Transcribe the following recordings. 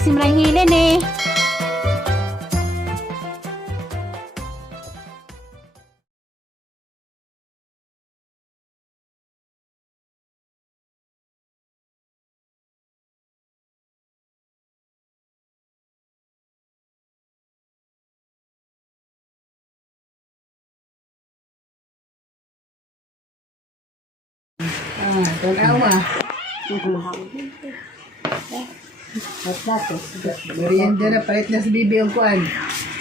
Simrang hilin eh. Tanaw ah. Merienda na palit na si Bibi ang kuan.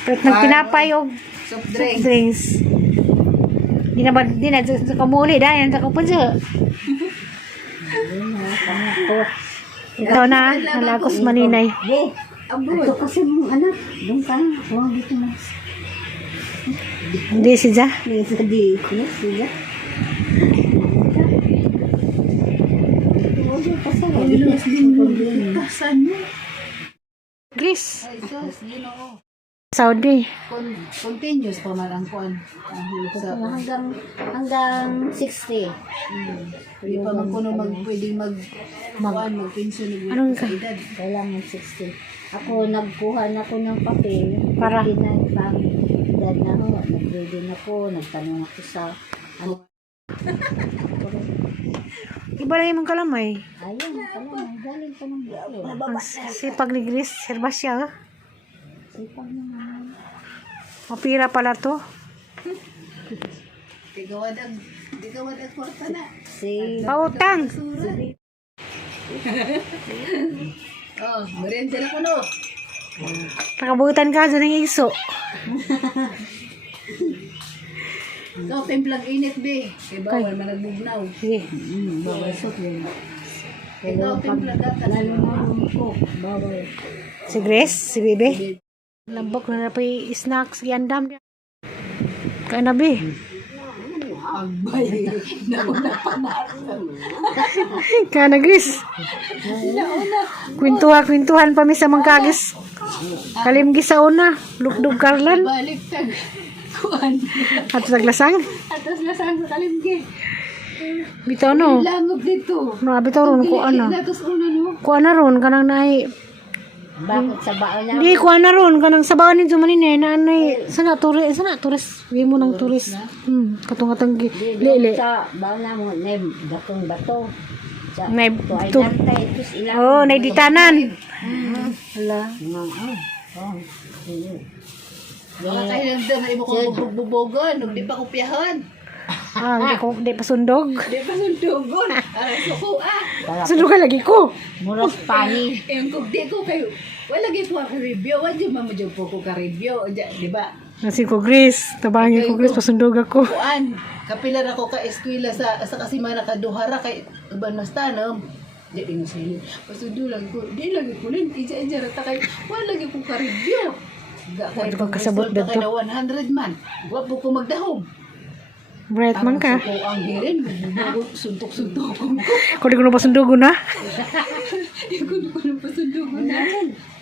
Pwede ng pinapay o Soft drink. drinks. Di na sa kamuli dahil sa kapunsa. Ito na, halagos maninay. Ito kasi mong anak. Doon ka. Huwag dito na. Hindi siya. Hindi siya. Greece. Ay, sus, Ginoo. Saudi. Continuous pa man ang kuan. Ang hulog sa Hanggang 60. Pwede pa man kuno pwedeng magpensyon Anong sa ka? edad. Kailangan 60. Ako, nagkuha na ako ng papel. Para? Pinapang. Dahil na ako, nag-ready na ako. Nagtanong ako sa, ano, Iba lang yung kalamay. ayun, kalamay. Galing pa ng buo. Ang sipag ni Greece. Serbasya. Sipag naman. Mapira pala to. Di gawad ang kwarta na. Si, Pautang. Oh, merienda na kuno. Nakabutan ka dyan ng iso. Ikaw, templang init, be. Kaya bawal managbugnaw. Sige. bawal sot yun. Ikaw, templang gatas. Lalo na ang ko. Bawal. Si Grace, si Bebe. Lambok na na pa yung snacks. Giandam. Kaya na, Be. Agbay. Nauna pa na. Kaya na, Grace. Kwentuhan pa mi sa mangkagis. Kalimgi sa una. Lugdug karlan. Balik tag. Kuan. At naglasang. Atas lasang sa kalimgi. Bitaw no. Langog dito. Bitaw ron ko ana. Atas una no. Ko ana ron kanang nahi. Bakit sa baon na? Di ko ana ron kanang sabaw ni Jumanin na anay. Sana turis. Wi mo nang turis. Katungatang lili. Sa baon na mo, batong bato. Sa, Nay to ay to. nantay. Tapos ilang. Oh, nay ditanan. Hala. Mga kahilandam na imo kong bugbugogon. Di pa kupiyahan. Di pa sundog. Di pa sundugon. Suko Sundog ka lagi ko. Muros pani. Yung di ko kayo. Wala gito ako review. Wala dyan mamajog po ko ka-review. Di ba? Nasi ko Grace. Tabangin ko Grace pasundog ako. Kuan. Kapilar ako ka-eskwela sa kasimana kaduhara kay Uban Mastanam. Di ino sa'yo. Pasundo lang ko. Di lagi ko rin. Ija rata kay. Wala lagi ko ka-review. Wala ko kasabot dito. dito. Kaya 100 man. Wala po ko magdahom. Bright man ka. Ako ang hirin. Suntok-suntok ko. Kung di ko na pasundog na. Ikon ko ng pasundog na.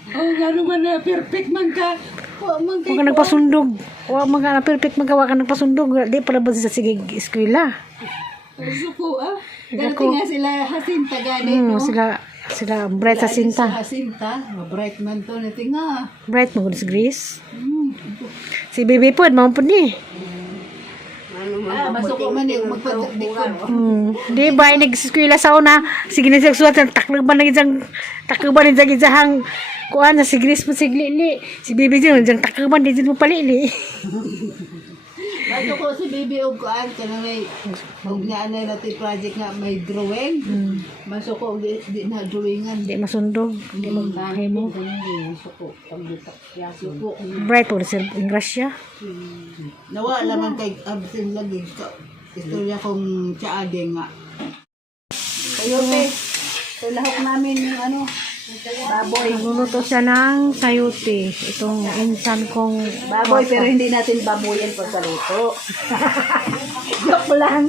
Oh, gano'n man na. Perfect man ka. Man Huwag ka nagpasundog. Huwag man ka na perfect magawa ka nagpasundog. Di pala ba sa sige eskwela? Suko Dati nga sila Jacinta gani, no? Sila bright sa sinta. Jacinta. Bright man to. Nati nga. Bright mo si Grace. Si Bibi po, mga po ni. Masuko man yung magpadikod. Di ba, nag-eskwela sa una. Sige na siya suwat. Takloban na gizang. Takloban na gizang. Kuha na si Grace mo si Lili. Si Bibi dyan. Takloban na dyan mo palili. Masuko si Bibi og kuan kana may og nga na natin project nga may drawing. Masuko og di na drawingan. Di masundog. Di magbahay mo. Suko. Pagbitak. Suko. Bright po si Ingrasya. Nawala man kay absent lagi ka. Istorya kong tiyaade nga. Kayote. So lahok namin yung ano, baboy. Nagluluto siya ng sayuti. Itong insan kong Baboy pero hindi natin baboyan pag sa luto. joke lang.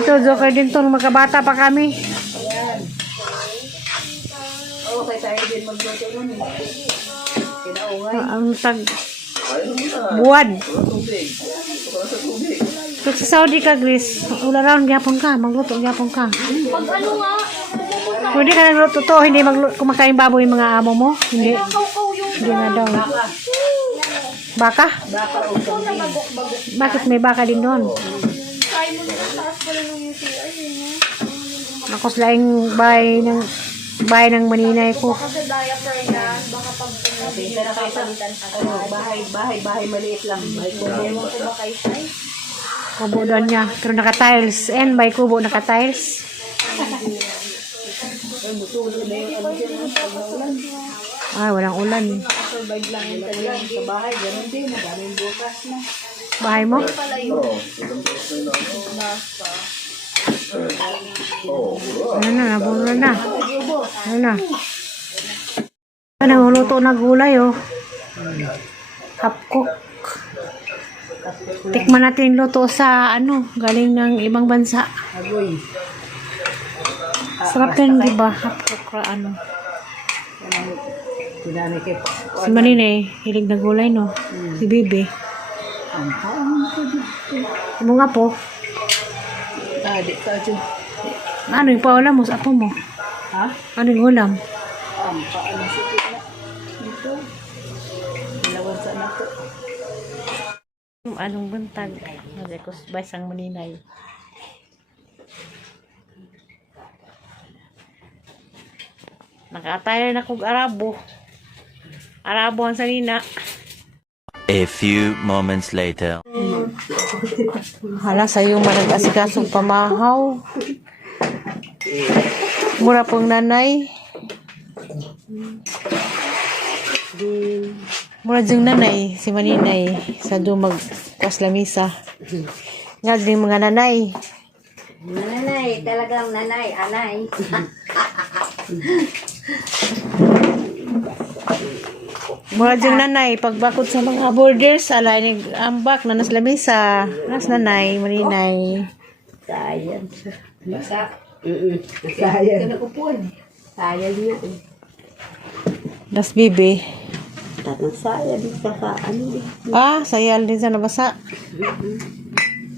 Ito, joker din to. Magkabata pa kami. Okay, tayo din magluto nun. Kinaungay. Ang buwan. Pag sa Saudi ka, Grace, ula raon gyapon ka, magluto gyapon ka. Pag ano nga, Kung hindi ka nagluto to, hindi kumakain baboy yung mga amo mo? Hindi. Hindi na daw. Baka? Baka o Bakit may baka din doon? Nakos laing bahay ng maninay ko. bahay maliit lang. Kubo doon niya. Pero naka-tiles. And may kubo naka-tiles. Ay, walang ulan. Survive lang yun talaga sa bahay. Ganun din. Maraming bukas na. Bahay mo? Ano na, nabulo na. Ano na. Nanguluto na gulay, oh. Half-cook. Tikman natin luto sa, galing ng ibang bansa. Agoy. Sarap din, di ba? Half-cook, Sinanay kay Si Manine, hilig na gulay, no? Si Bibi. Ano nga po? di ka dyan. Ano yung paulam mo sa apo mo? Ha? Ano yung ulam? Paano si Tina? Dito. Dalawan sa anak ko. Anong buntag? Nagkos ba isang maninay? Nakataya na kong Arabo. Arabo ang sanina. A few moments later. Hala, sa'yo manag-asikasong pamahaw. Mura pong nanay. Mura diyong nanay, si Maninay, sa dumag kaslamisa. Nga din mga nanay. Nanay, talagang nanay, anay. Mura diyong nanay, pagbakod sa mga borders, alay nag-ambak na naslamisa. Nas nanay, Maninay. Sayang siya. Basa. Sayang. Kinakupuan. Sayang niya. Das Bibi. Tatang sayang sa ano eh. Sayal din sa nabasa.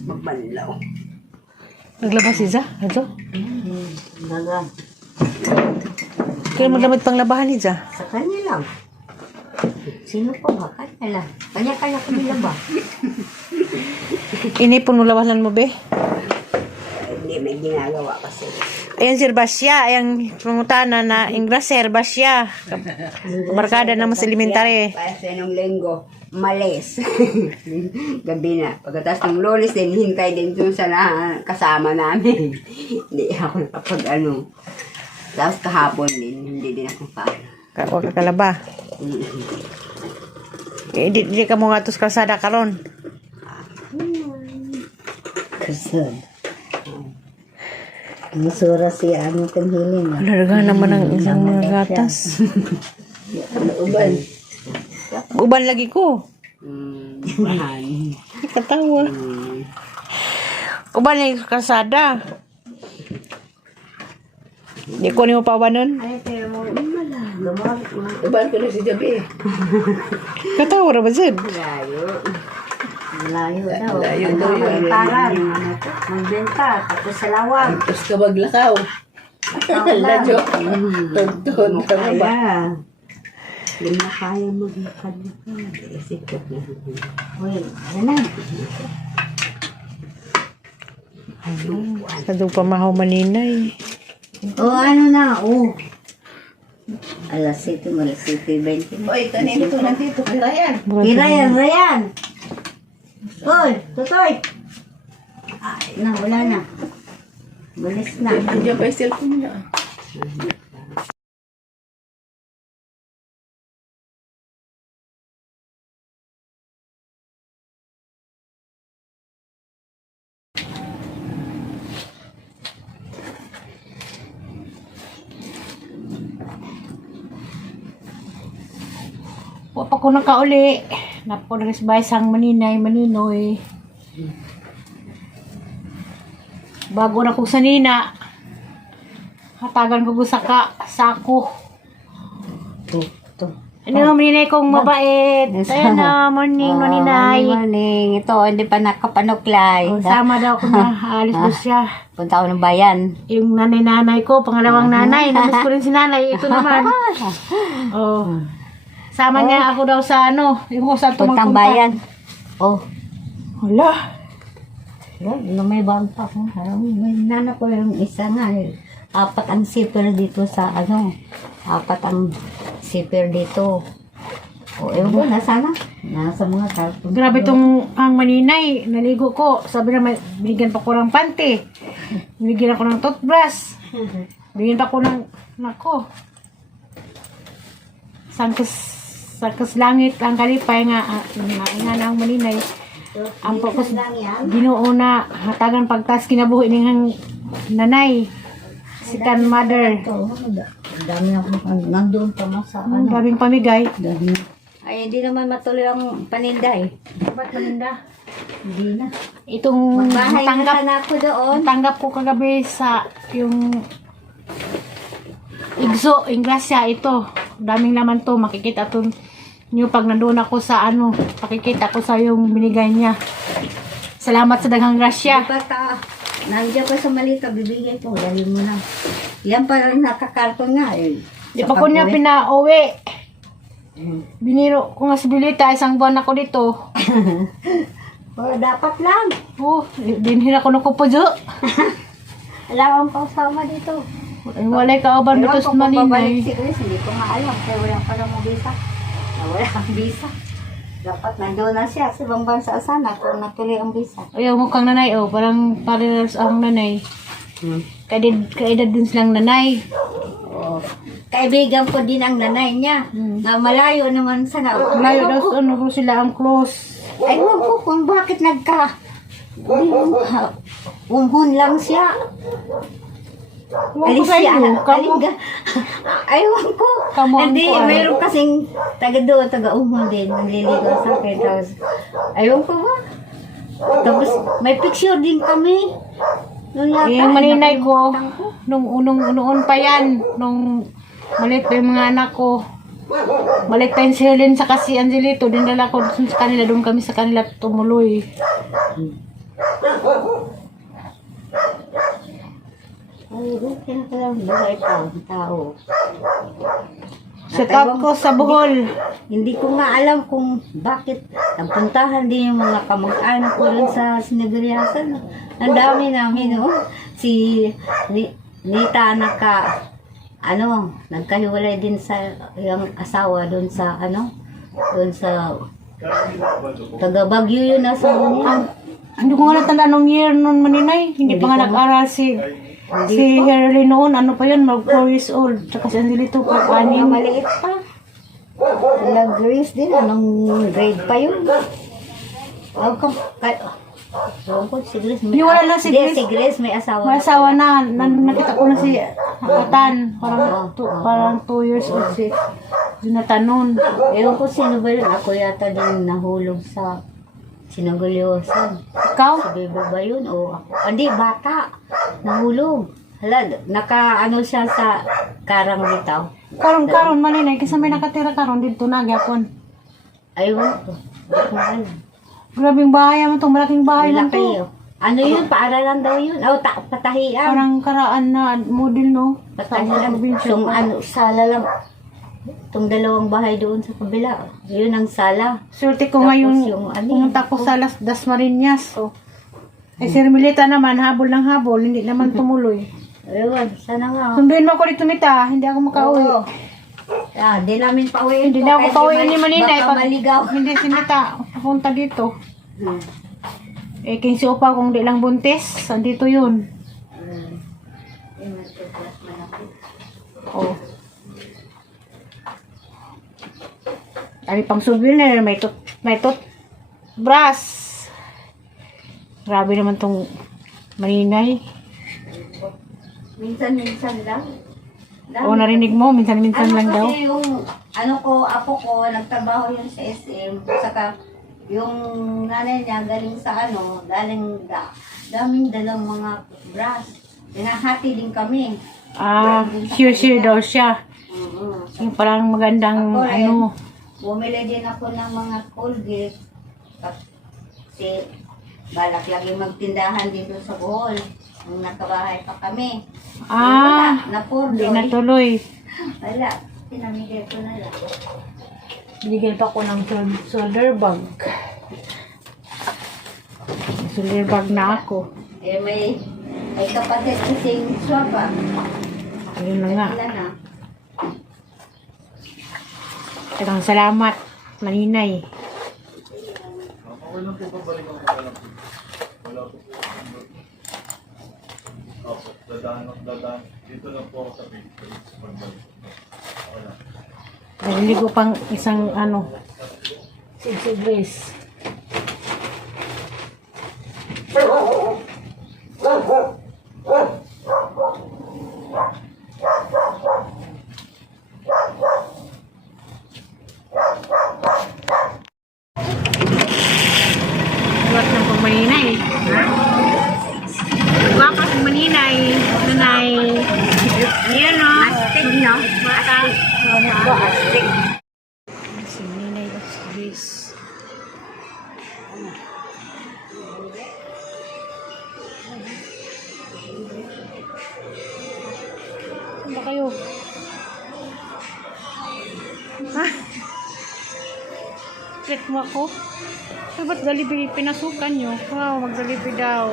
Magbanlaw. Naglabas siya? Ito? Naga. Kaya maglamit pang labahan niya. Sa kanya lang. Sino pa ba? Kanya lang. Kanya-kanya kami lang ba? Inipon mo labasan mo, be? Hindi, may ginagawa kasi. Ayan si Herbasya, ayan pangutana na Ingras Herbasya. Barkada na mas elementary. Kasi nung linggo, malis. Gabi na. Pagkatapos ng Lunes din, hintay din dun sa kasama namin. Hindi ako nakapag Tapos kahapon din, hindi din ako Huwag ka kalaba. Di ka mo nga tos kalsada karon. Kasad. Masura si tanghiling. Larga naman ang isang mga gatas. Uban. Uban lagi ko. Bahan. Katawa. Uban yung kalsada. Di ko ni mo pa nun. Ay, pero mo, lumawag mo. Uban ko na si Jabi. Katawa na ba dyan? Layo daw. Layo daw yun. Paran. Magbenta. Tapos sa lawag. Tapos ka maglakaw. Ladyo. Tugtun ka na ba? Hindi na kaya maglakad na ka. Isikot na. Uy, ano na? Sa doon pa mahaw Maninay. Ano na? Alas 7:20. Oy, kanino to nandito? Kay Ryan. Rayan! Uy, tutoy! Ay, wala na. Balis na. Nandiyan pa yung cellphone niya. Wapa ko nakauli. Napo na risbay sang Maninay, Maninoy. Bago na ko sanina. Hatagan ko sa sako. Ito. Ano, maninay kong mabait. Ayan na, morning, maninay. Morning. Ito, hindi pa nakapanuklay. Oh, sama daw ko na, alis ko siya. Punta ako ng bayan. Yung nanay-nanay ko, pangalawang nanay. Namiss ko rin si nanay. Ito naman. Oh. Sama niya ako daw sa ano, yung kung saan Puntang tumagpunta. bayan. Oh. Hala. May baon pa ako. May nana ko yung isa nga. 4 ang zipper dito sa ano. 4 ang zipper dito. O, ewan ko, nasa na? Nasa mga karton. Grabe tong ang maninay. Naligo ko. Sabi na binigyan pa ko ng panty. Binigyan ako ng toothbrush. Binigyan pa ko ng, nako. Sangkas langit ang kalipay nga. Nga na ang maninay. Ang purpose, Ginoo na hatagan pagtas kinabuhi ning nanay. Sikan mother. Dami ako nandun pa mo sa ano. Grabing pamigay. Dami. Ay, hindi naman matuloy ang paninda eh. Ba't maninda? Hindi na. Itong Bahay na tanggap, sana ako doon. tanggap ko kagabi sa yung Igso, Ingrasya, ito. Daming naman to. Makikita to nyo pag nandun ako sa ano. Pakikita ko sa yung binigay niya. Salamat sa daghang grasya. Bata, nandiyan ko sa malita, bibigay ko. Dali mo na. Yan pa rin nakakarton nga eh. Di pa ko niya pinauwi. Biniro ko nga si Bilita, isang buwan ako dito. Oh, dapat lang. Oh, dinhira ko na ko po dyan. Alam ang pausama dito. Ay, walay kauban dito sa maninay. Si Chris, hindi ko nga alam. Kaya wala pa lang mo visa. Wala kang visa. Dapat nandoon na siya sa ibang bansa sana kung natuloy ang visa. Ayaw mo kang nanay, oh. Parang parehas ang nanay. Kaedad din silang nanay. Oh. Kaibigan ko din ang nanay niya. Na malayo naman sana. Malayo daw sa ano ko sila ang close. Ewan ko kung bakit umhon lang siya. Ewan ko sa iyo. Aywan ko. Kamuhan Hindi, ko, ano? mayroon kasing taga-umhon din. Naliligaw sa akin. Tapos, aywan ko ba? Tapos, may picture din kami. Nung yata, Yung maninay ko, nakalimutan ko. noon pa yan. Nung maliit pa yung mga anak ko. Maliit pa yung si Helen sa si Angelito. Dinala ko dun sa kanila. Doon kami sa kanila tumuloy. Ay, okay na pala. Buhay pa ang tao. Set out ko sa Bohol. Hindi ko nga alam kung bakit nagpuntahan din yung mga kamag-anak ko rin sa Sinagariasan. Ang dami namin, oh. Si Nita nagkahiwalay din sa yung asawa doon sa taga Baguio yun nasa Hindi ko nga natanda nung year nun maninay. Hindi pa nga nag-aral si Herley noon. Ano pa yun? Mag 4 years old. Tsaka si Angelito pa. Ano, maliit pa. Nag-race din. Anong grade pa yun? Si Grace may Yung wala lang si Grace. Si Grace may asawa. May asawa na. Nakita ko na si Atan. Parang 2 years old si Jonathan noon. Ewan ko sino ba yun. Ako yata din nahulog sa Sinagulyosan. Ikaw? Si Bebo ba yun? O ako? Hindi, bata. Nahulog. Hala, siya sa Karang Bitaw. Karon maninay. Kasi may nakatira karon dito na gyapon. Ayun ko. Hindi ko alam. Grabing bahay mo itong malaking bahay lang Malaki to. yun. Ano yun? Paaralan daw yun. O, patahian. Parang karaan na model no. Patahian. Yung sala lang. Itong dalawang bahay doon sa kabila. Yun ang sala. Swerte ko Tapos ngayon yung ano, pumunta ko sa Las Dasmariñas. Oh. Eh si Hermelita naman, habol ng habol. Hindi naman tumuloy. Ayun, sana nga. Sunduin mo ako dito Mita. Hindi ako makauwi. Oo. Di namin pauwiin. Hindi na ako pauwi ni Maninay. Baka maligaw. Hindi si Mita. Papunta dito. Eh, king si Opa kung di lang buntis. Andito yun. Oh. Ari pang souvenir, may brass. Grabe naman tong Maninay. Minsan lang. O narinig mo, minsan-minsan lang daw. Kasi yung, apo ko, nagtrabaho yun sa SM, saka yung nanay niya galing sa daming dalang mga brass. Pinahati din kami. Ah, share daw siya. Yung parang magandang Ako rin. ano. Bumili din ako ng mga Colgate. Kasi balak lagi magtindahan dito sa Bohol. Nung nakabahay pa kami. Ah, Wala, hindi napurdoy. natuloy. Wala, pinamigay ko na lang. Binigyan pa ko ng shoulder bag. Shoulder bag na ako. Eh, may kapatid kasing swaba. Ayun na nga. Wala na. Tagang salamat, Maninay. Dito lang po ako sa Facebook. Nabili ko pang isang ano, sexy dress. Buat ng pagmaninay. Guwapa kong maninay. Nanay. Ayan o. Astig, no? Mata. Astig. Si Ninay of Grace. Saan ba kayo? Ha? Treat mo ako? Ay, ba't Jollibee pinasukan nyo? Wow, mag-Jollibee daw.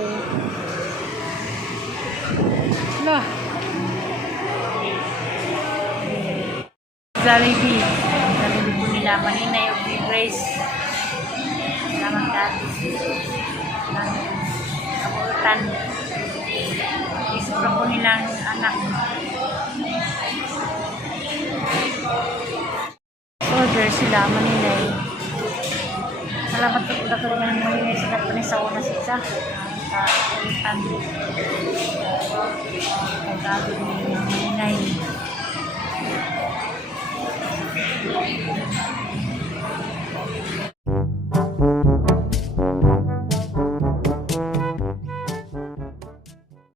Lah. Jollibee. Jollibee po nila. Maninay of Grace. Salamat dati. Kabuutan. Isipra po nilang anak. Order sila, Maninay. Salamat po na ito ng Maninay sila po ni sa una sisa. Sa kabuutan. Kaya gagawin ni Maninay.